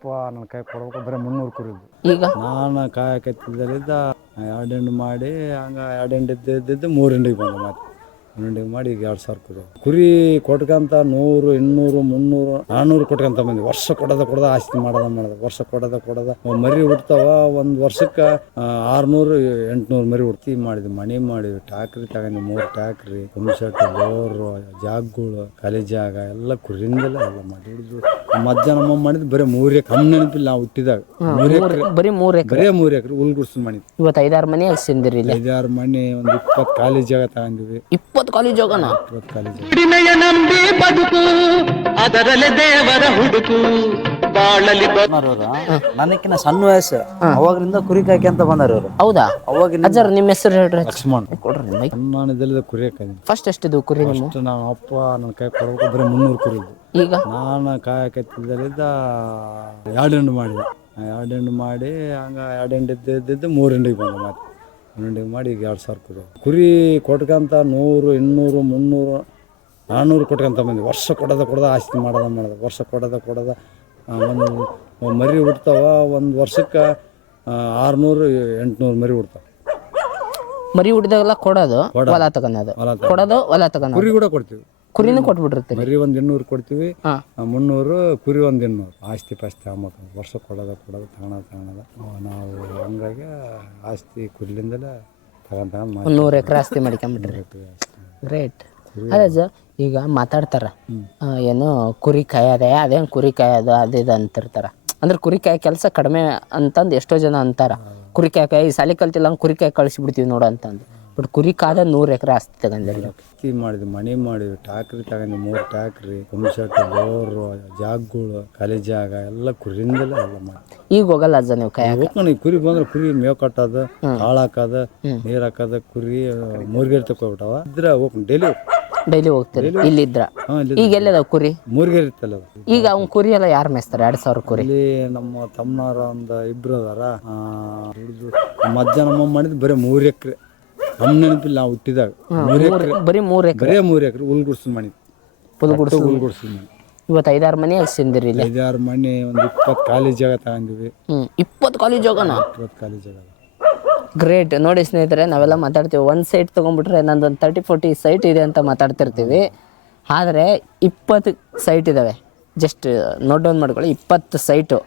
ಅಪ್ಪ ನನ್ನ ಕೈ ಕೊಡ್ಬೇಕು ಬರೀ 300 ಕುರಿದ್ದು. ಈಗ ನಾನು ಕಾಯಕತ್ತಿದ್ದಲ್ಲಿದ್ದ 2 ಹಿಂಡು ಮಾಡಿ ಹಂಗೆ 2 ಹಿಂಡು ಇದ್ದಿದ್ದು 3 ಹಿಂಡಿಗೆ ಬಂದೆ. ಮತ್ತೆ 1 ಹಿಂಡಿಗೆ ಮಾಡಿ ಈಗ 2000 ಕುರಿ ಕೊಟ್ಕಂತ 100 200 300 400 ಕೊಟ್ಕಂತ ಬಂದ್ವಿ. ವರ್ಷ ಕೊಡೋದ ಆಸ್ತಿ ಮಾಡೋದ ವರ್ಷ ಕೊಡೋದ ಮರಿ ಹುಡ್ತಾವ. ಒಂದು ವರ್ಷಕ್ಕೆ 600 800 ಮರಿ ಹುಡ್ತಿ ಮಾಡಿದ್ವಿ. ಮನೆ ಮಾಡಿದ್ವಿ, ಟ್ಯಾಕ್ರಿ ತಗೊಂಡು 3 ಟ್ಯಾಕ್ರಿ, ಪಂಪ್ಸೆಟ್, ಬೋರು, ಜಾಗಗಳು, ಖಾಲಿ ಜಾಗ ಎಲ್ಲ ಕುರಿಂದೆಲ್ಲ ಎಲ್ಲ ಮಾಡಿ ಹಿಡಿದು ಮಧ್ಯಾಹ್ನ ಮಾಡಿದ್ದು ಬರೀ 3 ಎಕರೆ. ಕಮ್ಮಿ ನೆನಪಿಲ್ಲ ನಾವು ಹುಟ್ಟಿದಾಗ. 3 ಎಕರೆ ಬರೀ 3 ಎಕರೆ. ಬರೀ 3 ಎಕರೆ ಹುಲ್ಗುಡ್ಸು ಮಾಡಿದ್ವಿ. ಇವತ್ತು 5-6 ಮನೆ ಹಚ್ಚಿಂದಿರಿ. 5-6 ಮನೆ, ಒಂದು 20 ಖಾಲಿ ಜಾಗ ತಗೊಂಡಿವಿ. 20 ಕಾಲೇಜ್ ಹೋಗೋಣ. 20 ಖಾಲಿ ಜಾಗ. ನನಕ್ಕಿನ್ನ ಸಣ್ಣ ವಯಸ್ಸು ಅವಾಗ್ರಿಂದ ಕುರಿ ಕಾಯ್ಕೆ ಅಂತ ಬಂದಾರ ಇವರು. ಹೌದಾ? ಅವಾಗಿನ ಅಜ್ಜಾರ ನಿಮ್ಮ ಹೆಸರು ಹೇಳ್ರಿ. ಲಕ್ಷ್ಮಣ್ ಕೊಡ್ರಿ ಮೈಕ್. ಸಣ್ಣನಿದ್ದಲ್ಲಿದ್ದ ಕುರಿ ಹಾಕಿದ್ವಿ. ಫಸ್ಟ್ ಎಷ್ಟಿದ್ದು ಕುರಿ ನಿಮ್ಮ? ಅಷ್ಟು ನಾವು ಅಪ್ಪ ನನ್ನ ಕೈ ಕೊಡ್ಬೇಕು ಬರೀ 300 ಕುರಿದ್ದು. ಈಗ ನಾನು ಕಾಯಕತ್ತಿದ್ದಲ್ಲಿದ್ದ 2 ಹಿಂಡು ಮಾಡಿದೆ. 2 ಹಿಂಡು ಮಾಡಿ ಹಂಗೆ 2 ಹಿಂಡು ಇದ್ದಿದ್ದು 3 ಹಿಂಡಿಗೆ ಬಂದೆ. ಮತ್ತೆ 1 ಹಿಂಡಿಗೆ ಮಾಡಿ ಈಗ 2000 ಕುರಿ ಕೊಟ್ಕಂತ 100 200 300 400 ಕೊಟ್ಕಂತ ಬಂದ್ವಿ. ವರ್ಷ ಕೊಡೋದ ಆಸ್ತಿ ಮಾಡೋದ ವರ್ಷ ಕೊಡೋದ ಒಂದು ಮರಿ ಹುಡ್ತಾವ. ಒಂದು ವರ್ಷಕ್ಕೆ 600 800 ಮರಿ ಹುಡ್ತಾವ. ಮರಿ ಹುಟ್ಟಿದಾಗೆಲ್ಲ ಕೊಡೋದು ಹೊಲ ತಗೊಳೋದು, ಕೊಡೋದು ಹೊಲ ತಗೊಳೋದು. ಕುರಿ ಕೂಡ ಕೊಡ್ತೀವಿ. ಕುರಿನೂ ಕೊಟ್ಬಿಟ್ಟಿರ್ತೀವಿ. ಮರಿ ಒಂದು 200 ಕೊಡ್ತೀವಿ, 300 ಕುರಿ ಒಂದು 200. ಆಸ್ತಿ ಪಾಸ್ತಿ ಅಮ್ಮಕ್ಕ ವರ್ಷ ಕೊಡೋದ ತಗೊಳೋದ ನಾವು ಹಂಗಾಗಿ ಆಸ್ತಿ ಕುರಿಲಿಂದಲೇ ತಗೊಂಡ್ 100 ಎಕರೆ ಆಸ್ತಿ ಮಾಡ್ಕೊಂಬಿಟ್ರಿ. ಗ್ರೇಟ್. ಅದೇ ಈಗ ಮಾತಾಡ್ತಾರ ಏನು ಕುರಿ ಕಾಯೋದೆ, ಅದೇನು ಕುರಿ ಕಾಯೋದು ಅದು ಅಂತಿರ್ತಾರ. ಅಂದ್ರೆ ಕುರಿ ಕಾಯ ಕೆಲಸ ಕಡಿಮೆ ಅಂತಂದು ಎಷ್ಟೋ ಜನ ಅಂತಾರ. ಕುರಿ ಕಾಯ ಈ ಸಾಲಿ ಕಲ್ತಿಲ್ಲ ಹಂಗೆ ಕುರಿ ಕಾಯಿ ಕಳಿಸಿಬಿಡ್ತೀವಿ ನೋಡು ಅಂತಂದು. ಬಟ್ ಕುರಿ ಕಾದ 100 ಎಕರೆ ಆಸ್ತಿ ತಗೊಂಡಿಲ್ಲ. ಮಾಡಿದ್ವಿ, ಮನೆ ಮಾಡಿದ್ವಿ, ಟ್ಯಾಕ್ರಿ ತಗೊಂಡು 3 ಟ್ಯಾಕ್ರಿ, ಪಂಪ್ಸೆಟ್, ಬೋರು, ಜಾಗಗಳು, ಖಾಲಿ ಜಾಗ ಎಲ್ಲ ಕುರಿಂದೆಲ್ಲ ಎಲ್ಲ ಮಾಡಿ. ಈಗ ಹೋಗಲ್ಲ ಅಜ್ಜ ನೀವು ಕಾಯ? ಕುರಿ ಬಂದ್ರೆ ಕುರಿ ಮೇವು ಕಟ್ಟೋದು, ಹಾಳು ಹಾಕೋದು, ನೀರು ಹಾಕೋದು. ಕುರಿ ಮೂರ್ಗೇರಿ ತಗೊಬಿಟ್ಟಾವ ಇದ್ರೆ ಹೋಗಿ ಡೈಲಿ ಹೋಗ್ತೀರಿ ಇಲ್ಲಿದ್ರ? ಈಗ ಎಲ್ಲದ ಕುರಿ? ಮೂರ್ಗೇರಿ ಇತ್ತಲ್ಲ. ಈಗ ಅವ್ನ ಕುರಿ ಎಲ್ಲ ಯಾರು ಮೇಯಿಸ್ತಾರೆ? 2000 ಕುರಿ ಇಲ್ಲಿ ನಮ್ಮ ತಮ್ಮನವರ ಒಂದು 2 ಅದಾರ. ಮಧ್ಯಾಹ್ನ ಮಾಡಿದ್ದು ಬರೀ 3 ಎಕರೆ. ಕಮ್ಮಿ ನೆನಪಿಲ್ಲ ನಾವು ಹುಟ್ಟಿದಾಗ. 3 ಎಕರೆ ಬರೀ 3 ಎಕರೆ. ಬರೀ 3 ಎಕರೆ ಹುಲ್ಗುಡ್ಸು ಮಾಡಿ. ಹುಲ್ಗುಡ್ಸು ಮಾಡಿ ಇವತ್ತು 5-6 ಮನೆ ಹಚ್ಚಿಂದಿರಿ. 5-6 ಮನೆ, ಒಂದು 20 ಖಾಲಿ ಜಾಗ ತಗೊಂಡಿವಿ. 20 ಕಾಲೇಜ್ ಹೋಗೋಣ. 20 ಖಾಲಿ ಜಾಗ. ಗ್ರೇಟ್. ನೋಡಿ ಸ್ನೇಹಿತರೆ, ನಾವೆಲ್ಲ ಮಾತಾಡ್ತೀವಿ ಒಂದು ಸೈಟ್ ತೊಗೊಂಡ್ಬಿಟ್ರೆ ನಂದೊಂದು 30-40 ಸೈಟ್ ಇದೆ ಅಂತ ಮಾತಾಡ್ತಿರ್ತೀವಿ. ಆದರೆ 20 ಸೈಟ್ ಇದ್ದಾವೆ. ಜಸ್ಟ್ ನೋಟ್ ಡೌನ್ ಮಾಡ್ಕೊಳ್ಳಿ. 20 ಸೈಟು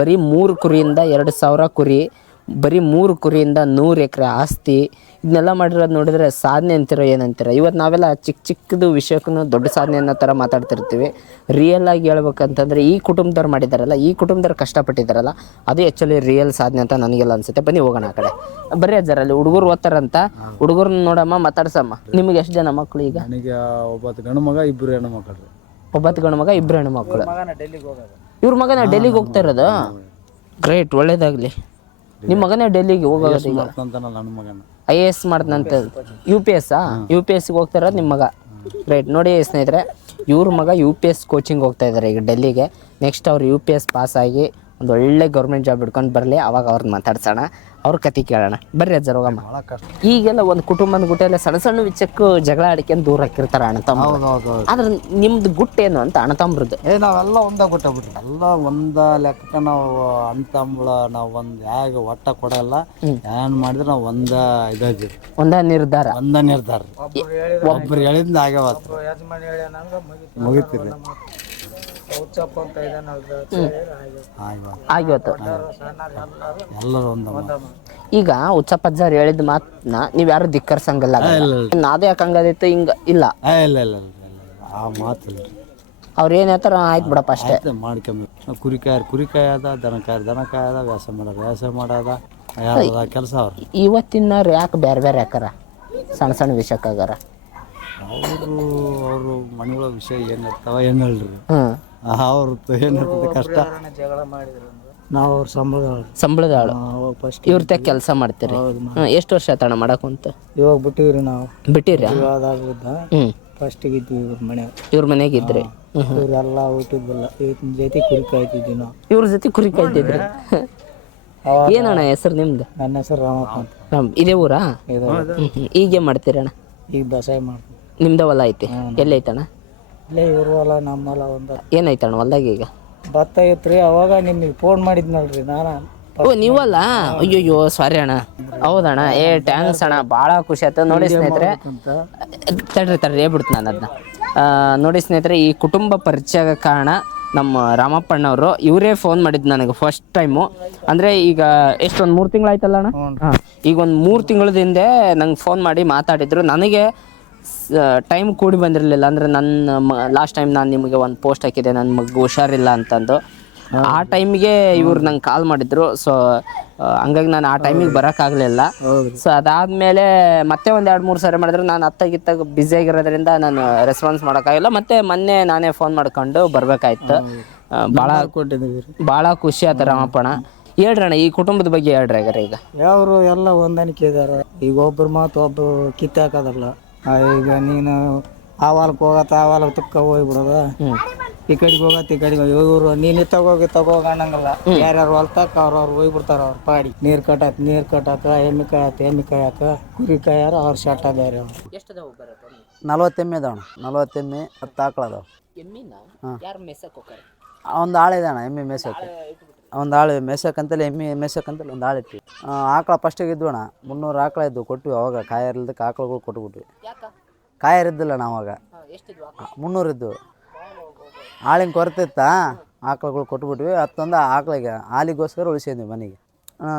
ಬರೀ 3 ಕುರಿಯಿಂದ 2000 ಕುರಿ, ಬರೀ 3 ಕುರಿಯಿಂದ 100 ಎಕರೆ ಆಸ್ತಿ. ಇದನ್ನೆಲ್ಲ ಮಾಡಿರೋದು ನೋಡಿದ್ರೆ ಸಾಧನೆ ಅಂತಿರೋ ಏನಂತೀರ? ಇವತ್ತು ನಾವೆಲ್ಲ ಚಿಕ್ಕದು ವಿಷಯಕ್ಕೂ ದೊಡ್ಡ ಸಾಧನೆ ಅನ್ನೋ ಥರ ಮಾತಾಡ್ತಿರ್ತೀವಿ. ರಿಯಲ್ ಆಗಿ ಹೇಳ್ಬೇಕಂತಂದರೆ ಈ ಕುಟುಂಬದವ್ರು ಮಾಡಿದಾರಲ್ಲ, ಈ ಕುಟುಂಬದವ್ರು ಕಷ್ಟಪಟ್ಟಿದ್ದಾರಲ್ಲ, ಅದು ಆ್ಯಕ್ಚುಲಿ ರಿಯಲ್ ಸಾಧನೆ ಅಂತ ನನಗೆಲ್ಲ ಅನಿಸುತ್ತೆ. ಬನ್ನಿ ಹೋಗೋಣ ಆ ಕಡೆ. ಬರ್ರಿ ಅಜ್ಜರಲ್ಲಿ ಹುಡುಗರು ಓದ್ತಾರಂತ, ಹುಡುಗರನ್ನ ನೋಡಮ್ಮ, ಮಾತಾಡ್ಸಮ್ಮ. ನಿಮಗೆ ಎಷ್ಟು ಜನ ಮಕ್ಕಳು? ಈಗ ನನಗೆ 9 ಗಂಡು ಮಗ, 2 ಹೆಣ್ಣು ಮಕ್ಕಳು. 9 ಗಂಡು ಮಗ, 2 ಹೆಣ್ಣು ಮಕ್ಕಳು. ಇವ್ರ ಮಗನ ಡೆಲ್ಲಿಗೆ ಹೋಗ್ತಾ ಇರೋದು? ಗ್ರೇಟ್, ಒಳ್ಳೇದಾಗಲಿ. ನಿಮ್ಮ ಮಗನೇ ಡೆಲ್ಲಿಗೆ ಹೋಗೋದು? ಈಗ ನನ್ನ ಮಗನ IAS ಮಾಡ್ದಂತ UPS UPS ಹೋಗ್ತಾ ಇರೋದು ನಿಮ್ಮ ಮಗ. ರೈಟ್. ನೋಡಿ ಸ್ನೇಹಿತರೆ, ಇವ್ರ ಮಗ UPS ಕೋಚಿಂಗ್ ಹೋಗ್ತಾ ಇದ್ದಾರೆ ಈಗ ಡೆಲ್ಲಿಗೆ. ನೆಕ್ಸ್ಟ್ ಅವ್ರು UPS ಪಾಸ್ ಆಗಿ ಒಂದು ಒಳ್ಳೆ ಗೌರ್ಮೆಂಟ್ ಜಾಬ್ ಹಿಡ್ಕೊಂಡು ಬರಲಿ, ಅವಾಗ ಅವ್ರನ್ನ ಮಾತಾಡ್ಸೋಣ, ಅವ್ರ ಕತೆ ಕೇಳೋಣ. ಬರ್ರಿ ಅಜ್ಜ ಹೋಗಮ್ಮ. ಈಗೆಲ್ಲ ಒಂದು ಕುಟುಂಬದ ಗುಟ್ಟ ಎಲ್ಲ ಸಣ್ಣ ಸಣ್ಣ ವಿಷಯಕ್ಕೂ ಜಗಳ ಆಡಿಕೊಂಡು ದೂರ ಹಾಕಿರ್ತಾರೆ ಅಣ್ಣ ತಮ್ಮ. ಆದ್ರೆ ನಿಮ್ದು ಗುಟ್ಟೇನು ಅಂತ ಅಣ್ಣ ತಮ್ಮರದ್ದು? ನಾವೆಲ್ಲ ಒಂದ ಗುಟ್ಟಾಗ್ಬಿಟ್ರಿ. ಎಲ್ಲ ಒಂದ ಲೆಕ್ಕ ನಾವು ಅಣ್ಣ ತಮ್ಮಳ ನಾವು ಒಂದು ಹೇಗೆ ಒಟ್ಟ ಕೊಡಲ್ಲ. ಏನ್ ಮಾಡಿದ್ರೆ ನಾವು ಒಂದ ನಿರ್ಧಾರ. ಒಬ್ಬರು ಹೇಳಿದ್ನ ಆಗ್ಯಾವ ಮುಗಿತೀರಿ. ಆಗಿವತ್ತು ಎಲ್ಲರೂ ಈಗ ಉಚ್ಚಪ್ಪಜ್ಜಾರ್ ಹೇಳಿದ ಮಾತನ್ನ ನೀವ್ ಯಾರು ಧಿಕ್ಕರ್ಸಂಗಲ್ಲ. ನಾದೇ ಯಾಕಂಗದಿತ್ತು ಹಿಂಗ ಇಲ್ಲ ಆ ಮಾತಿಲ್ಲ. ಅವ್ರ ಏನ್ ಹೇಳ್ತಾರ ಆಯ್ತು ಬಿಡಪ್ಪ ಅಷ್ಟೇ ಮಾಡ್ಕೊಂಬ. ಕುರಿಕಾಯದ, ದನಕಾಯದ, ವ್ಯಾಸ ಮಾಡೋದ ಕೆಲಸ. ಅವ್ರು ಇವತ್ತಿನವ್ರು ಯಾಕೆ ಬೇರೆ ಬೇರೆ ಯಾಕಾರ ಸಣ್ಣ ಸಣ್ಣ ವಿಷಯಕ್ಕಾಗಾರ? ಅವರು ಮನೆಗಳ ವಿಷಯ ಏನಿರ್ತಾವ ಏನ್ ಹೇಳ್ರಿ. ಅವ್ರದ್ದು ಏನಿರ್ತದೆ ಕಷ್ಟ. ನಾವು ಅವ್ರ ಸಂಬಳದ ಆಳು ಇವ್ರ ತ ಕೆಲಸ ಮಾಡ್ತೀರಿ. ಎಷ್ಟು ವರ್ಷ ಆತಣ ಮಾಡಕ್ಕಂತ? ಇವಾಗ ಬಿಟ್ಟಿವ್ರಿ. ನಾವು ಬಿಟ್ಟಿರಿ? ಫಸ್ಟ್ ಇದ್ವಿ ಇವ್ರ ಮನೆಗೆ ಇದ್ರಿ. ಇವ್ರೆಲ್ಲ ಊಟದ್ದಲ್ಲ, ಇವ್ರ ಜೊತೆ ಕುರಿ ಕಾಯ್ತಿದ್ವಿ ನಾವು. ಇವ್ರ ಜೊತೆ ಕುರಿ ಕಾಯ್ತಿದ್ರಿ. ಏನಣ್ಣ ಹೆಸರು ನಿಮ್ದು? ನನ್ನ ಹೆಸರು ರಾಮಪ್ಪ ಅಂತ. ಇದೇ ಊರಾ? ಈಗೇನ್ ಮಾಡ್ತೀರಿ ಅಣ್ಣ? ಈಗ ಬೇಸಾಯ ಮಾಡ್ತೀವಿ. ನಿಮ್ದ ಹೊಲ ಐತಿ? ಎಲ್ಲಿ ಐತಣ್ಣ? ಇಲ್ಲೇ ಇವ್ರ ಹೊಲ, ನಮ್ಮ ಹೊಲ ಒಂದು. ಏನೈತಣ್ಣ ಹೊಲ್ದಾಗ? ಈಗ ಭತ್ತ ಇತ್ತು ರೀ ಅವಾಗ ನಿಮಗೆ ಫೋನ್ ಮಾಡಿದ್ನಲ್ರಿ ನಾನು. ಓ ನೀವಲ್ಲ, ಅಯ್ಯಯ್ಯೋ ಸಾರಿ ಅಣ್ಣ. ಹೌದಣ್ಣ, ಟ್ಯಾಂಕ್ಸ್ ಅಣ್ಣ, ಭಾಳ ಖುಷಿ ಆಯ್ತು. ನೋಡಿ ಸ್ನೇಹಿತರೆ, ತಡ್ರಿ ಹೇಳ್ಬಿಡ್ತು ನಾನು ಅದನ್ನ. ನೋಡಿ ಸ್ನೇಹಿತರೆ, ಈ ಕುಟುಂಬ ಪರಿಚಯ ಕಾರಣ ನಮ್ಮ ರಾಮಪ್ಪಣ್ಣವರು. ಇವರೇ ಫೋನ್ ಮಾಡಿದ್ದು ನನಗೆ ಫಸ್ಟ್ ಟೈಮು. ಅಂದರೆ ಈಗ ಎಷ್ಟೊಂದು 3 ತಿಂಗಳಾಯ್ತಲ್ಲ ಅಣ್ಣ? ಹಾಂ, ಈಗ ಒಂದು 3 ತಿಂಗಳದ ಹಿಂದೆ ನಂಗೆ ಫೋನ್ ಮಾಡಿ ಮಾತಾಡಿದ್ರು. ನನಗೆ ಟೈಮ್ ಕೂಡಿ ಬಂದಿರಲಿಲ್ಲ. ಅಂದರೆ ನನ್ನ ಲಾಸ್ಟ್ ಟೈಮ್ ನಾನು ನಿಮಗೆ ಒಂದು ಪೋಸ್ಟ್ ಹಾಕಿದ್ದೆ, ನನ್ನ ಮಗು ಹುಷಾರಿಲ್ಲ ಅಂತಂದು. ಆ ಟೈಮಿಗೆ ಇವ್ರು ನಂಗೆ ಕಾಲ್ ಮಾಡಿದ್ರು. ಸೊ ಹಂಗಾಗಿ ನಾನು ಆ ಟೈಮಿಗೆ ಬರೋಕ್ಕಾಗಲಿಲ್ಲ. ಸೊ ಅದಾದಮೇಲೆ ಮತ್ತೆ ಒಂದು 2-3 ಸಾರಿ ಮಾಡಿದ್ರು. ನಾನು ಅತ್ತಾಗಿತ್ತಾಗ ಬ್ಯುಸಿಯಾಗಿರೋದ್ರಿಂದ ನಾನು ರೆಸ್ಪಾನ್ಸ್ ಮಾಡೋಕ್ಕಾಗಿಲ್ಲ. ಮತ್ತು ಮೊನ್ನೆ ನಾನೇ ಫೋನ್ ಮಾಡ್ಕೊಂಡು ಬರಬೇಕಾಯ್ತು. ಭಾಳ ಖುಷಿ ಆಯ್ತು ರಾಮಪ್ಪಣ್ಣ. ಹೇಳ್ರಣ್ಣ, ಈ ಕುಟುಂಬದ ಬಗ್ಗೆ ಹೇಳ್ರಿ. ಈಗ ಯಾವ್ರು ಎಲ್ಲ ಹೊಂದಾಣಿಕೆ ಇದಾರ. ಈಗ ಒಬ್ರ ಮಾತು ಒಬ್ರು ಕಿತ್ತಾಕದಲ್ಲ. ಈಗ ನೀನು ಆ ಹೊಲಕ್ಕೆ ಹೋಗತ್ತ, ಆ ಹೊಲಕ್ಕೆ ತುಕ್ಕ ಹೋಗ್ಬಿಡೋದ, ಈ ಕಡೆಗೆ ಹೋಗತ್ತ, ಈ ಕಡೆಗೆ ಇವರು ನೀನು ತಗೋಗ ಅನ್ನಂಗಲ್ಲ. ಯಾರ್ಯಾರು ಹೊಲ್ತಾಕ ಅವ್ರವ್ರು ಹೋಗ್ಬಿಡ್ತಾರ. ಅವ್ರ ಪಾಡಿ ನೀರು ಕಟ್ಟಾಕ, ಎಮ್ಮೆ ಕಾಯಕ, ಕುರಿ ಕಾಯಾರ ಅವ್ರ ಶಟ್ಟ ಬೇರೆ. ಅವ್ರು ಎಷ್ಟು 40 ಎಮ್ಮೆ ಅದಾವಣ್ಣ. 40 ಎಮ್ಮೆ 10 ಆಕಳ ಅದಾವ. ಒಂದು ಆಳು ಇದೆ ಅಣ್ಣ ಎಮ್ಮೆ ಮೇಸಕ್ಕೆ. ಒಂದು ಆಳು ಮೇಸಕ್ಕಂತಲೇ ಎಮ್ಮೆ ಮೇಸಕ್ಕಂತಲೇ ಒಂದು ಆಳು ಇಟ್ವಿ. ಆಕಳ ಫಸ್ಟಿಗೆ ಇದ್ವು ಅಣ್ಣ. 300 ಆಕಳ ಇದ್ವು, ಕೊಟ್ವಿ. ಅವಾಗ ಕಾಯರಿಲ್ದಕ್ಕೆ ಆಕಳುಗಳು ಕೊಟ್ಬಿಟ್ವಿ. ಕಾಯರಿದ್ದಿಲ್ಲ ನಾವು ಅವಾಗ. 300 ಇದ್ವು. ಹಾಳಿನ ಕೊರತೆ ಇತ್ತಾ, ಆಕಳುಗಳು ಕೊಟ್ಬಿಟ್ವಿ. 10 ಆಕಳಿಗೆ ಹಾಲಿಗೋಸ್ಕರ ಉಳಿಸಿದ್ವಿ ಮನೆಗೆ.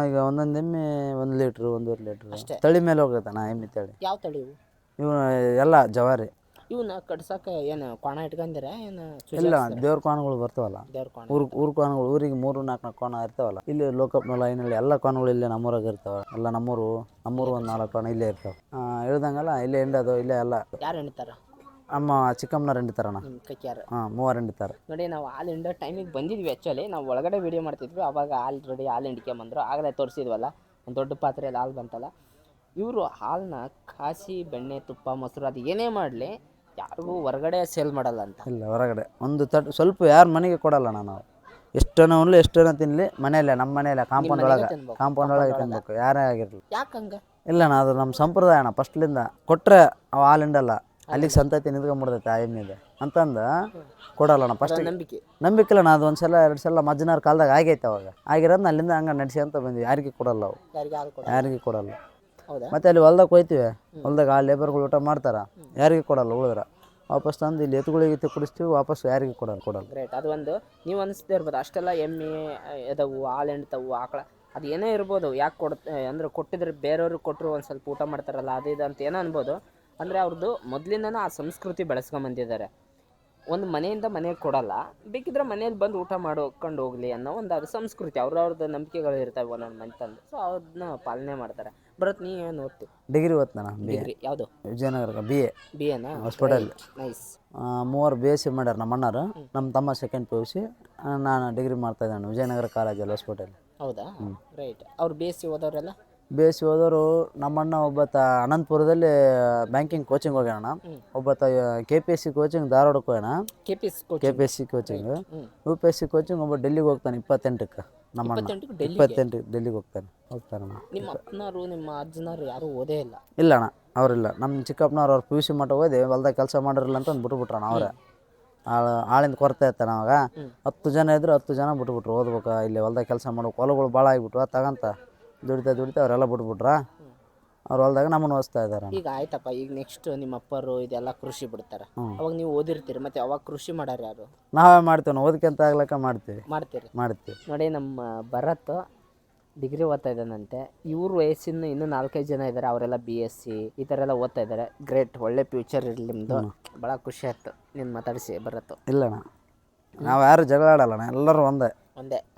ಈಗ ಒಂದೊಂದು ಎಮ್ಮೆ 1 ಲೀಟ್ರು 1.5 ಲೀಟ್ರು ತಳಿ ಮೇಲೆ ಹೋಗುತ್ತೆ ಅಣ್ಣ ಎಮ್ಮೆ ತಳಿ. ಯಾವ ತಳಿ ಇವು ಎಲ್ಲ ಜವಾರಿ. ಇವನ್ನ ಕಟ್ಸಕ ಏನು ಕೋಣ ಇಟ್ಕೊಂಡಿರ ಏನು? ಇಲ್ಲ, ದೇವ್ರ ಕೋಣಗಳು ಬರ್ತಾವಲ್ಲ, ಊರ್ ಕೋಣಗಳು. ಊರಿಗೆ 3-4 ಕೋಣ ಇರ್ತಾವಲ್ಲ. ಇಲ್ಲಿ ಲೋಕಪ್ನಲ್ಲ ಐನಲ್ಲಿ ಎಲ್ಲ ಕೋಣಗಳು ಇಲ್ಲೇ ನಮ್ಮೂರಾಗ ಇರ್ತಾವ. ಎಲ್ಲ ನಮ್ಮೂರು ಒಂದು 4 ಕೋಣ ಇಲ್ಲೇ ಇರ್ತಾವ. ಹೇಳ್ದಂಗಲ್ಲ, ಇಲ್ಲೇ ಎಂಡದು ಇಲ್ಲೇ ಎಲ್ಲ. ಯಾರು ಎಂಡ್ತಾರ? ನಮ್ಮ ಚಿಕ್ಕಮ್ಮನವ್ರು ಎಂಡಿತಾರಣ್ಣ. ಹಾಂ, 3 ಎಂಡಿತಾರೆ. ನೋಡಿ, ನಾವು ಹಾಲು ಹಿಂಡೋ ಟೈಮಿಗೆ ಬಂದಿದ್ವಿ. ಆ್ಯಕ್ಚುಲಿ ನಾವು ಒಳಗಡೆ ವೀಡಿಯೋ ಮಾಡ್ತಿದ್ವಿ. ಅವಾಗ ಆಲ್ರೆಡಿ ಹಾಲು ಹಿಂಡ್ಕೊಂಬಂದ್ರು. ಆಗಲೇ ತೋರಿಸಿದ್ವಲ್ಲ, ಒಂದು ದೊಡ್ಡ ಪಾತ್ರೆಯಲ್ಲಿ ಹಾಲು ಬಂತಲ್ಲ. ಇವರು ಹಾಲನ್ನ ಕಾಸಿ, ಬೆಣ್ಣೆ, ತುಪ್ಪ, ಮೊಸರು ಅದು ಏನೇ ಮಾಡಲಿ ಯಾರಿಗೂ ಹೊರಗಡೆ ಸೇಲ್ ಮಾಡಲ್ಲ ಅಂತ. ಇಲ್ಲ, ಹೊರಗಡೆ ಒಂದು ಸ್ವಲ್ಪ ಯಾರು ಮನೆಗೆ ಕೊಡಲ್ಲ ನಾವು. ಎಷ್ಟನ ಉಣ್ಲಿ ಎಷ್ಟನ ತಿನ್ನಲಿ ಮನೆಯಲ್ಲೇ, ನಮ್ಮ ಮನೆಯಲ್ಲೇ ಕಾಂಪೌಂಡ್ ಒಳಗೆ ತಿನ್ಬೇಕು, ಯಾರೇ ಆಗಿರಲಿ. ಯಾಕಂಗ? ಇಲ್ಲ ಅಣ್ಣ, ಅದು ನಮ್ಮ ಸಂಪ್ರದಾಯ ಅಣ್ಣ. ಫಸ್ಟ್ಲಿಂದ ಕೊಟ್ಟರೆ ಅವು ಹಾಲು ಹಿಂಡಲ್ಲ, ಅಲ್ಲಿಗೆ ಸಂತತಿ ನಿಂತ್ಕೊಂಡ್ಬಿಡ್ತೈತೆ ಆ ಎಮ್ಮಿದೆ ಅಂತಂದು ಕೊಡಲ್ಲ ಅಣ್ಣ. ಫಸ್ಟ್ ನಂಬಿಕೆ ಇಲ್ಲ ಅಣ್ಣ. ಅದು 1 ಸಲ 2 ಸಲ ಮಜ್ಜನಾರ ಕಾಲದಾಗ ಆಗೈತೆ. ಅವಾಗ ಆಗಿರೋದನ್ನ ಅಲ್ಲಿಂದ ಹಂಗೆ ನಡೆಸಿ ಅಂತ ಬಂದ್ವಿ. ಯಾರಿಗೆ ಕೊಡಲ್ಲ ಅವು, ಯಾರಿಗೆ ಕೊಡಲ್ಲ. ಮತ್ತೆ ಅಲ್ಲಿ ಹೊಲ್ದಾಗ ಹೋಯ್ತೀವಿ, ಹೊಲ್ದಾಗ ಆ ಲೇಬರ್ಗಳು ಊಟ ಮಾಡ್ತಾರ, ಯಾರಿಗೆ ಕೊಡಲ್ಲ. ಉಳಿದ್ರೆ ವಾಪಸ್ ತಂದು ಇಲ್ಲಿ ಎತ್ತುಗಳಿಗೆ ಕುಡಿಸ್ತೀವಿ, ವಾಪಸ್ ಯಾರಿಗೆ ಕೊಡಲ್ಲ. ಗ್ರೇಟ್. ಅದು ಒಂದು ನೀವು ಅನಿಸ್ತಾ ಇರ್ಬೋದು, ಅಷ್ಟೆಲ್ಲ ಎಮ್ಮೆ ಎದವು, ಹಾಲು ಹಿಂಡ್ತವು, ಆಕಳ ಅದು ಏನೇ ಇರ್ಬೋದು. ಯಾಕೆ ಅಂದ್ರೆ ಕೊಟ್ಟಿದ್ರೆ ಬೇರೆಯವ್ರಿಗೆ ಕೊಟ್ಟರು ಒಂದು ಸ್ವಲ್ಪ ಊಟ ಮಾಡ್ತಾರಲ್ಲ, ಅದು ಇದು ಅಂತ ಏನೋ ಅನ್ಬೋದು. ಅಂದರೆ ಅವ್ರದ್ದು ಮೊದಲಿಂದನೂ ಆ ಸಂಸ್ಕೃತಿ ಬೆಳೆಸ್ಕೊಂಬಂದಿದ್ದಾರೆ. ಒಂದು ಮನೆಯಿಂದ ಮನೆಗೆ ಕೊಡಲ್ಲ, ಬೇಕಿದ್ರೆ ಮನೇಲಿ ಬಂದು ಊಟ ಮಾಡ್ಕೊಂಡು ಹೋಗಲಿ ಅನ್ನೋ ಒಂದು ಅದು ಸಂಸ್ಕೃತಿ. ಅವ್ರವ್ರದ್ದು ನಂಬಿಕೆಗಳು ಇರ್ತವೆ ಒಂದೊಂದು ಮನೆ ತಂದು. ಸೊ ಅದನ್ನ ಪಾಲನೆ ಮಾಡ್ತಾರೆ. ಬರತ್ ನೀ ಏನು ಓದ್ತಿ? ಡಿಗ್ರಿ ಓದ್ತಾನ. ಡಿಗ್ರಿ ಯಾವುದು? ವಿಜಯನಗರ ಬಿ ಎನಾ ಹಾಸ್ಪಿಟಲ್. ನೈಸ್. 3 BSc ಮಾಡ್ಯಾರ ನಮ್ಮ ಅಣ್ಣರು. ನಮ್ಮ ತಮ್ಮ 2nd PUC. ನಾನು ಡಿಗ್ರಿ ಮಾಡ್ತಾ ಇದ್ದಾನೆ ವಿಜಯನಗರ ಕಾಲೇಜಲ್ಲಿ ಹಾಸ್ಪಿಟಲ್. ಹೌದಾ? ರೈಟ್. ಅವ್ರು BSc ಓದೋರೆಲ್ಲ? BSc ಓದೋರು ನಮ್ಮಣ್ಣ ಒಬ್ಬತ್ತ ಅನಂತಪುರದಲ್ಲಿ ಬ್ಯಾಂಕಿಂಗ್ ಕೋಚಿಂಗ್ ಹೋಗ್ಯಾನ. ಒಬ್ಬತ್ತ KPSC ಕೋಚಿಂಗ್ ಧಾರವಾಡಕ್ಕೆ ಹೋಗ್ಯಾನ. KPSC coaching. UPSC ಕೋಚಿಂಗ್ ಒಬ್ಬ ಡೆಲ್ಲಿಗೆ ಹೋಗ್ತಾನೆ 28ಕ್ಕೆ. ನಮ್ಮ ಅಣ್ಣ 28 ಡೆಲ್ಲಿಗೆ ಹೋಗ್ತಾರಣ್ಣ. ನಿಮ್ಮ ಅಪ್ಪನವರು ನಿಮ್ಮ ಅಜ್ಜನವರು ಯಾರು ಓದೇ ಇಲ್ಲ? ಇಲ್ಲ ಅಣ್ಣ, ಅವರಿಲ್ಲ. ನಮ್ಮ ಚಿಕ್ಕಪ್ಪನವ್ರು ಅವ್ರು PUC ಮಟ್ಟ ಓದಿ ಹೊಲ್ದಾಗ ಕೆಲಸ ಮಾಡಿರಲ್ಲ ಅಂತ ಬಿಟ್ಬಿಟ್ರಣ್ಣ. ಅವರೇ ಆಳಿಂದ ಕೊರತೆ ಇರ್ತಾನೆ. ಅವಾಗ 10 ಜನ ಇದ್ರು 10 ಜನ ಬಿಟ್ಬಿಟ್ರು. ಓದ್ಬೇಕು, ಇಲ್ಲಿ ಹೊಲ್ದಾಗ ಕೆಲಸ ಮಾಡ್ಬೇಕು. ಹೊಲಗಳು ಭಾಳ ಆಗಿಬಿಟ್ರು. ತಗಂತ ದುಡಿತಾ ಅವರೆಲ್ಲ ಬಿಟ್ಬಿಟ್ರ. ಅವ್ರು ಹೊಲ್ದಾಗ ನಮ್ಮನ್ನು ಓದಿಸ್ತಾ ಇದ್ದಾರೆ. ಈಗ ಆಯ್ತಪ್ಪ, ಈಗ ನೆಕ್ಸ್ಟ್ ನಿಮ್ಮ ಅಪ್ಪರು ಇದೆಲ್ಲ ಕೃಷಿ ಬಿಡ್ತಾರೆ. ಅವಾಗ ನೀವು ಓದಿರ್ತೀರಿ, ಮತ್ತೆ ಅವಾಗ ಕೃಷಿ ಮಾಡೋರು ಯಾರು? ನಾವೇ ಮಾಡ್ತೀವಿ. ನಾವು ಓದಕ್ಕಿಂತ ಆಗ್ಲಕ್ಕ ಮಾಡ್ತೀವಿ. ನೋಡಿ, ನಮ್ಮ ಭರತ್ ಡಿಗ್ರಿ ಓದ್ತಾ ಇದ್ದಾನಂತೆ. ಇವ್ರ ವಯಸ್ಸಿನ ಇನ್ನೂ 4-5 ಜನ ಇದ್ದಾರೆ. ಅವರೆಲ್ಲ BSc ಈ ಥರ ಎಲ್ಲ ಓದ್ತಾ ಇದ್ದಾರೆ. ಗ್ರೇಟ್, ಒಳ್ಳೆ ಫ್ಯೂಚರ್ ಇರಲಿ ನಿಮ್ಮದು. ಭಾಳ ಖುಷಿ ಆಯ್ತು ನೀನು ಮಾತಾಡಿಸಿ ಭರತ್. ಇಲ್ಲಣ್ಣ, ನಾವು ಯಾರು ಜಗಳ ಆಡಲ್ಲಣ್ಣ. ಎಲ್ಲರೂ ಒಂದೇ.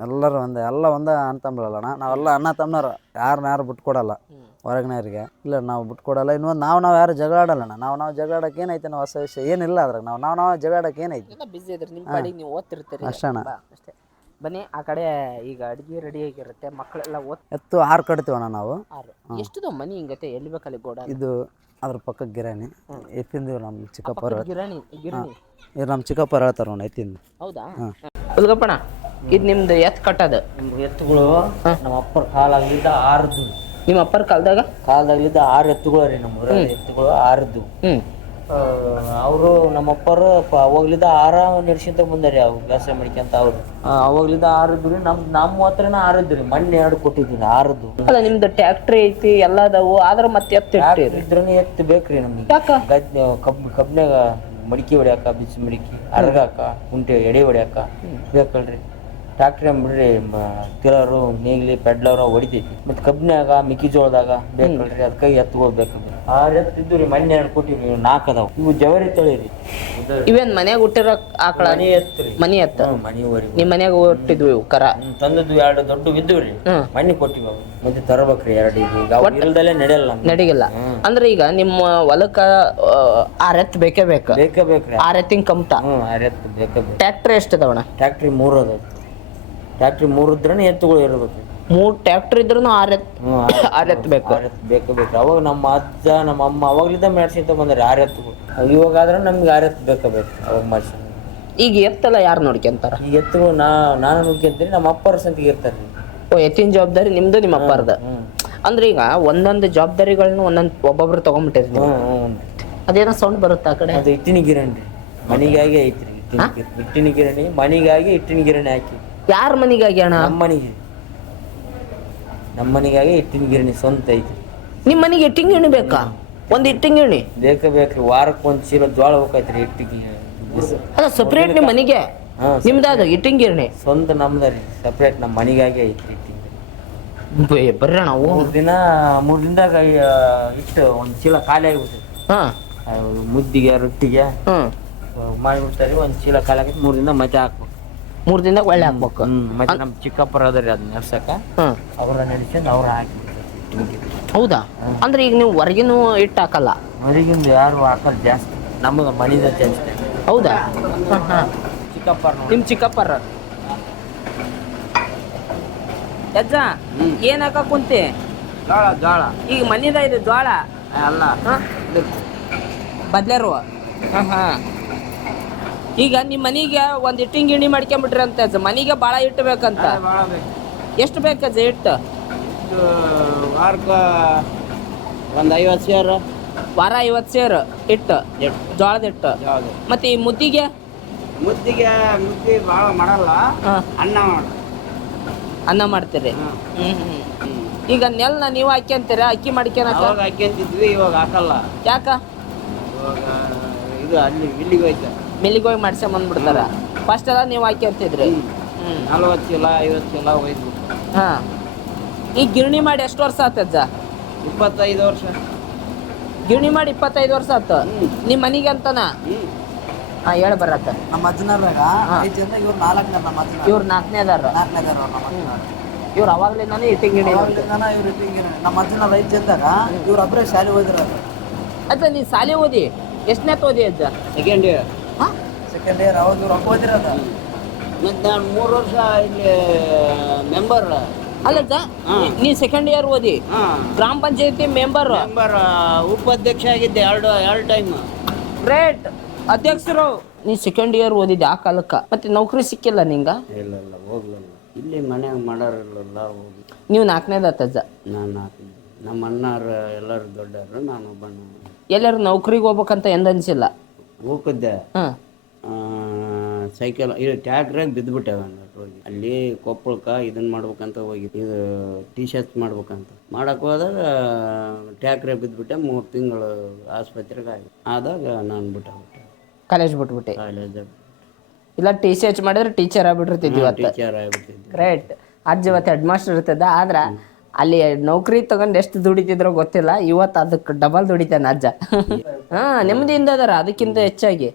ಎಲ್ಲರೂ ಒಂದೇ, ಎಲ್ಲ ಒಂದೇ ಅಂತಂಬಿಡಲ್ಲಣ್ಣ. ನಾವೆಲ್ಲ ಅಣ್ಣ ತಮ್ಮನವ್ರು. ಯಾರು ಬಿಟ್ಕೊಡಲ್ಲ ಹೊರಗಿನವ್ರಿಗೆ. ಇಲ್ಲ, ನಾವು ಬಿಟ್ಕೊಡಲ್ಲ. ಇನ್ನೊಂದು ನಾವು ಯಾರು ಜಗಳ ಆಡಲ್ಲಣ್ಣ. ನಾವು ಜಗಳ ಆಡೋಕೆ ಏನೈತೆ ನಾವು ಹೊಸ ವಿಷಯ ಏನಿಲ್ಲ. ಅದ್ರಾಗ ನಾವು ಜಗಳ ಆಡೋಕೆ ಏನೈತಿ? ಬಿಸಿ ಇದ್ರಿ, ನಿಮ್ಮ ಪಾಡಿಗೆ ನೀವು ಓದ್ತಿರ್ತೀರಿ ಅಷ್ಟೇ ಅಣ್ಣ. ಅಷ್ಟೇ. ಬನ್ನಿ ಆ ಕಡೆ. ಈಗ ಅಡುಗೆ ರೆಡಿ ಆಗಿರುತ್ತೆ, ಮಕ್ಕಳೆಲ್ಲ ಎತ್ತು 6 ಕಟ್ತೀವಣ್ಣ ನಾವು. 6 ಎಷ್ಟದ ಮನಿ ಹಿಂಗತ್ತೆ? ಎಲ್ಲಿ ಬೇಕಲ್ಲಿ ಗೋಡ? ಇದು ಅದ್ರ ಪಕ್ಕಕ್ಕೆ ಗಿರಾಣಿ. ಎತ್ತಿಂದು ನಮ್ಮ ಚಿಕ್ಕಪ್ಪರು. ಗಿರಾಣಿ ಇದು ನಮ್ಮ ಚಿಕ್ಕಪ್ಪರು ಹೇಳ್ತಾರೆ ನೋಡಿ ಎತ್ತಿಂದು. ಹೌದಾ? ಹುಲ್ಗಪ್ಪಣ, ಇದು ನಿಮ್ದು ಎತ್ತು ಕಟ್ಟೋದು? ಎತ್ತುಗಳು ನಮ್ಮ ಅಪ್ಪರ ಕಾಲಾಗ್ಲಿದ್ದ 6 ನಿಮ್ಮ ಅಪ್ಪರ ಕಾಲದಾಗ್ಲಿದ್ದ 6 ಎತ್ತುಗಳು ರೀ. ನಮ್ಮ ಎತ್ತುಗಳು 6. ಅವರು ನಮ್ಮಪ್ಪರು ಅವಾಗ್ಲಿದ್ದ ಆರ ನಡ್ಸ್ಕೊಂತ ಬಂದಾರಿ ಅವ್ರು ವ್ಯವಸಾಯ ಮಾಡ್ಕೊಂತ ಅವ್ರು ಅವಾಗ್ಲಿದ್ದ ಆರಿದ್ರಿ ನಮ್ಮ ಹತ್ರನ ಆರಿದ್ರಿ ಮಣ್ಣು 2 ಕೊಟ್ಟಿದ್ರಿ ಆರದ್ದು. ಅಲ್ಲ ನಿಮ್ದು ಟ್ಯಾಕ್ಟ್ರಿ ಐತಿ ಎಲ್ಲ ಅದಾವು ಆದ್ರ ಮತ್ತೆ ಇದ್ರನೇ ಎತ್ತು ಬೇಕ್ರಿ ನಮ್ಗೆ. ಕಬ್ಬಿನಾಗ ಮಡಿಕೆ ಹೊಡ್ಯಾಕ, ಬಿಸಿ ಮಡಿಕೆ ಅರ್ಗಾಕ, ಕುಂಟೆ ಎಡೆ ಹೊಡ್ಯಾಕ ಬೇಕಲ್ರಿ. ಟ್ಯಾಕ್ಟ್ರಿ ಬಿಡ್ರಿ ತಿಳರು ನೇಗ್ಲಿ ಪೆಡ್ಲವ್ರ ಹೊಡಿತೈತಿ. ಮತ್ತೆ ಕಬ್ಬಿನಾಗ ಮೆಕ್ಕೆಜೋಳದಾಗ ಬೇಕಲ್ರಿ, ಅದಕ್ಕಾಗಿ ಎತ್ತುಗಳು ಬೇಕಲ್ರಿ. 6 ಎತ್ತು ಇದ್ದು ಮಣ್ಣು 2 ಕೊಟ್ಟಿವ್ರಿ, 4 ಅದಾವ. ಇವು ಜವರಿ ತಳಿರಿ. ಇವೇನ್ ಮನ್ಯಾಗ ಹುಟ್ಟಿರೋ ಆಕಳ? ಮನಿ ಎತ್ತು. ಮನಿ ಎತ್ತ ಮನಿವರಿ ನಿಮ್ ಮನ್ಯಾಗ ಹುಟ್ಟಿದ್ವು ಇವು ಕರ? ತಂದದ್ದು 2 ದೊಡ್ಡ ಬಿದ್ದುವ್ರಿ, ಮಣ್ಣಿ ಕೊಟ್ಟಿವಿ. ಅವು ಮತ್ತೆ ತರಬೇಕ್ರಿ 2 ಈಗ ಇಲ್ದಲ್ಲೇ ನಡೆಯಲ್ಲ ನಡಿಗಿಲ್ಲ. ಅಂದ್ರೆ ಈಗ ನಿಮ್ಮ ಹೊಲಕ್ಕ 6 ಎತ್ತು ಬೇಕೇ ಬೇಕ್ರಿ. 6 ಎತ್ತಿನ ಕಮ್ತ. 6 ಎತ್ತು ಬೇಕೇ ಟ್ಯಾಕ್ಟ್ರಿ ಎಷ್ಟು ಅದಾವಣ? ಟ್ಯಾಕ್ಟ್ರಿ 3 ಅದಾವ. ಟ್ಯಾಕ್ಟ್ರಿ 3 ಇದ್ರನೇ ಎತ್ತುಗಳು ಇರ್ಬೇಕು. 3 ಟ್ಯಾಕ್ಟ್ರಿ ಇದ್ರೂ 6 ಎತ್ತು ಬೇಕು. ಬೇಕ್ರಿ. ಅವಾಗ ನಮ್ಮ ಅಜ್ಜ ನಮ್ಮ ಅಮ್ಮ ಅವಾಗ್ಲಿಂದ ಮಾಡ್ಸಿಂತ ಬಂದ್ರಿ 6 ಎತ್ತುಗಳು. ಇವಾಗ ಆದ್ರೆ ನಮ್ಗೆ 6 ಎತ್ತು ಬೇಕಬೇಕು ಅವಾಗ ಮಾಡ್ಸಿ. ಈಗ ಎತ್ತಲ್ಲ ಯಾರು ನೋಡ್ಕೊಂತಾರ? ಈ ಎತ್ತುಗಳು ನಾನು ನೋಡ್ಕೊಂತೀನಿ, ನಮ್ಮ ಅಪ್ಪರ ಸಂತಿಗೆ ಇರ್ತಾರ್ರಿ. ಎತ್ತಿನ ಜವಾಬ್ದಾರಿ ನಿಮ್ದು ನಿಮ್ಮ ಅಪ್ಪಾರ್ದ. ಅಂದ್ರೆ ಈಗ ಒಂದೊಂದು ಜವಾಬ್ದಾರಿಗಳನ್ನ ಒಬ್ಬೊಬ್ರು ತಗೊಂಡ್ಬಿಟ್ಟಿರಿ ನೀವು. ಅದೇನೋ ಸೌಂಡ್ ಬರುತ್ತೆ ಆ ಕಡೆ. ಅದು ಇಟ್ಟಿನ ಗಿರಣಿ ಮನಿಗಾಗಿ ಐತ್ರಿ. ಇಟ್ಟಿನ ಗಿರಣಿ ಮನಿಗಾಗಿ ಇಟ್ಟಿನ ಗಿರಣಿ ಹಾಕಿ. ಯಾರ ಮನಿಗಾಗಿ ಅಣ್ಣ? ನಮ್ಮ ಮನಿಗಾಗಿ ಇಟ್ಟಿನ ಗಿರಣಿ ಸ್ವಂತ ಐತಿ. ನಿಮ್ ಮನಿಗೆ ಇಟ್ಟಿಂಗ್ ಗಿರಣಿ ಬೇಕಾ? ಒಂದ್ ಇಟ್ಟಿಂಗ್ ಗಿರಣಿ ಬೇಕ್ರಿ. ವಾರಕ್ಕೆ 1 ಚೀಲ ಜೋಳ ಹೋಗೈತ್ರಿ ಇಟ್ಟಿಗೆ. ಅದ ಸಪ್ರೇಟ್ ನಿಮ್ ಮನಿಗೆ? ನಿಮ್ದಾದ ಇಟ್ಟಿಂಗ್ ಗಿರಣಿ ಸ್ವಂತ ನಮ್ದರಿ, ಸಪ್ರೇಟ್ ನಮ್ಮ ಮನಿಗಾಗಿ ಐತ್ರಿ ಇಟ್ಟಿಂಗ್. ಬರ್ರ ನಾವು 3 ದಿನದಾಗ ಇಟ್ಟು 1 ಚೀಲ ಖಾಲಿ ಆಗಿಬಿಡ್ತೈತಿ. ಮುದ್ದಿಗೆ ರೊಟ್ಟಿಗೆ ಮಾಡಿಬಿಡ್ತಾರಿ. 1 ಚೀಲ ಖಾಲಿ ಆಗೈತಿ. 3 ದಿನ ಮತ್ತೆ ಹಾಕ್ಬೇಕು. 3 ದಿನದಾಗ ಒಳ್ಳೆ ಹಾಕ್ಬೇಕು. ಮತ್ತೆ ನಮ್ಮ ಚಿಕ್ಕಪ್ಪರ ಅದರಿ ಅದನ್ನ ನಡ್ಸಕ ಅವ್ರ ನಡ್ಸ್ಕೊಂಡು ಅವ್ರ ಹಾಕಿ. ಹೌದಾ? ಅಂದ್ರೆ ಈಗ ನೀವು ಹೊರಗಿನೂ ಇಟ್ಟು ಹಾಕಲ್ಲ? ಹೊರಗಿಂದ ಯಾರು ಹಾಕಲ್ಲ ಜಾಸ್ತಿ, ನಮ್ಮದು ಮನಿದ ಜಾಸ್ತಿ. ಹೌದಾ? ಚಿಕ್ಕಪ್ಪರ ನಿಮ್ ಚಿಕ್ಕಪ್ಪರ ಅಜ್ಜ ಏನ್ ಹಾಕ ಕುಂತಿ? ಜೋಳ. ಈಗ ಮನಿದ ಇದು ಜೋಳ ಅಲ್ಲ, ಬದ್ಲಾರು. ಈಗ ನಿಮ್ ಮನಿಗೆ ಒಂದ್ ಇಟ್ಟಿಂಗ್ ಗಿಣಿ ಮಾಡ್ಕೊಂಬಿಟ್ರಿ ಅಂತ ಅಜ್ಜ. ಮನಿಗೆ ಬಾಳ ಇಟ್ಟು ಬೇಕಂತ. ಎಷ್ಟು ಬೇಕಜ್ಜ ಇಟ್ಟು? ವಾರಕ್ಕೆ ಒಂದು 50 ಸೇರ್. ವಾರ 50 ಸೇರ್ ಇಟ್ಟು ಜೋಳದ ಇಟ್ಟು. ಮತ್ತೆ ಈ ಮುದ್ದಿ ಭಾಳ ಮಾಡಲ್ಲ, ಅನ್ನ ಮಾಡ್ತೀರಿ. ಈಗ ನೆಲ್ನ ನೀವು ಹಾಕ್ಯಂತೀರ? ಅಕ್ಕಿ ಮಾಡ್ಕೊಳಕ ಹಾಕ್ಯಂತಿದ್ವಿ, ಇವಾಗ ಹಾಕಲ್ಲ. ಯಾಕ? ಇವಾಗ ಇದು ಅಲ್ಲಿ ಇಲ್ಲಿಗೆ ಹೋಯ್ತು, ಮಿಲ್ಲಿಗೆ ಹೋಗಿ ಮಾಡ್ಸ್ಕೊಂಡ್ ಬಂದ್ಬಿಡ್ತಾರ. ಫಸ್ಟ್ ಎಲ್ಲ ನೀವು ಹಾಕ್ಯಂತಿದ್ರಿ. 40 ಚೀಲ 50 ಚೀಲ ಹೋಯ್ತು. ಹಾ. ಈಗ ಗಿರಣಿ ಮಾಡಿ ಎಷ್ಟು ವರ್ಷ ಆತಜ್ಜ? 25 ವರ್ಷ. ಗಿರಣಿ ಮಾಡಿ 25 ವರ್ಷ ಆತ. ನಿಮ್ ಮನಿಗೆ ಅಂತನ? ಹೇಳ ಬರತ್ತ. ನಮ್ಮ ಅಜ್ಜನವ್ರಾಗ 5 ಜನ, ಇವ್ರು 4ನೇ. ನಮ್ಮ ಅಜ್ಜನ ಇವ್ರು 4ನೇದಾರ. ಇವ್ರು ಅವಾಗ್ಲಿಂದಾನೇ ಇಟ್ಟಿಂಗ್ ಗಿಣಿ. ಇವ್ರು ಇಟ್ಟಿಂಗ್ ನಮ್ಮ ಅಜ್ಜನ 5 ಜನದಾಗ ಇವ್ರು ಒಬ್ಬರೇ ಶಾಲೆ ಹೋದಿರೋದು. ಅಜ್ಜ ನೀ ಶಾಲೆ ಓದಿ ಎಷ್ಟನೇತ್ ಓದಿ ಅಜ್ಜ? Second year. Second year. ಅವಾಗ ಇವ್ರು ಒಬ್ಬ ಓದಿರೋದು. ಮತ್ತು ನಾನು 3 ವರ್ಷ ಇಲ್ಲಿ ಮೆಂಬರ್. ಅಲ್ಲಜ್ಜ ನೀ ಸೆಕೆಂಡ್ ಇಯರ್ ಓದಿ ಗ್ರಾಮ ಪಂಚಾಯತಿ ಮೆಂಬರ್ ಉಪಾಧ್ಯಕ್ಷ ಆಗಿದ್ದೆ 2 ಟೈಮ್. ಗ್ರೇಟ್. ಅಧ್ಯಕ್ಷರು. ನೀ ಸೆಕೆಂಡ್ ಇಯರ್ ಓದಿದ್ದೆ ಆ ಕಾಲಕ್ಕ. ಮತ್ತೆ ನೌಕರಿ ಸಿಕ್ಕಿಲ್ಲ ನಿಂಗ? ಇಲ್ಲ ಹೋಗ್ಲಿಲ್ಲ. ಇಲ್ಲಿ ಮನ್ಯಾಗ ಮಾಡೋರಿಲ್ಲ. ನೀವು 4ನೇದತ್ತಜ್ಜ. ನಾನು 4. ನಮ್ಮ ಅಣ್ಣಾರು ಎಲ್ಲರೂ ದೊಡ್ಡವರು, ನಾನು ಒಬ್ಬಣ್ಣ. ಎಲ್ಲರೂ ನೌಕರಿಗೆ ಹೋಗ್ಬೇಕಂತ ಎಂದ ಅನ್ಸಿಲ್ಲ? ಹೋಗಿದ್ದೆ. ಸೈಕಲ್ ಇದು ಟ್ಯಾಕ್ಟ್ರಾಗ ಬಿದ್ದುಬಿಟ್ಟೆ ಹೋಗಿ. ಅಲ್ಲಿ ಕೊಪ್ಪಳಕ್ಕೆ ಇದನ್ನು ಮಾಡ್ಬೇಕಂತ ಹೋಗಿ, ಇದು ಟಿ ಶರ್ಟ್ ಮಾಡ್ಬೇಕಂತ ಮಾಡಕ್ಕೆ ಹೋದಾಗ ಟ್ಯಾಕ್ಟ್ರಾಗ ಬಿದ್ದುಬಿಟ್ಟೆ. 3 ತಿಂಗಳು ಆಸ್ಪತ್ರೆಗೆ ಆದಾಗ ನಾನು ಬಿಟ್ಟೆ. ಕಾಲೇಜ್ ಬಿಟ್ಬಿಟ್ಟೆ? ಕಾಲೇಜ್ ಇಲ್ಲ TCH ಮಾಡಿದ್ರೆ ಟೀಚರ್ ಆಗ್ಬಿಟ್ಟಿರ್ತಿದ್ವಿ. ಟೀಚರ್ ಆಗ್ಬಿಟ್ಟಿದ್ದೆ. ಗ್ರೇಟ್. ಅಜ್ಜ ಇವತ್ತು ಹೆಡ್ ಮಾಸ್ಟರ್ ಇರ್ತದ. ಆದ್ರ ಅಲ್ಲಿ ನೌಕರಿ ತಗೊಂಡು ಎಷ್ಟು ದುಡಿತಿದ್ರೋ ಗೊತ್ತಿಲ್ಲ, ಇವತ್ತು ಅದಕ್ಕೆ ಡಬಲ್ ದುಡಿತಾನೆ ಅಜ್ಜ. ನೆಮ್ಮದಿಯಿಂದ ಅದಾರ ಅದಕ್ಕಿಂತ ಹೆಚ್ಚಾಗಿ.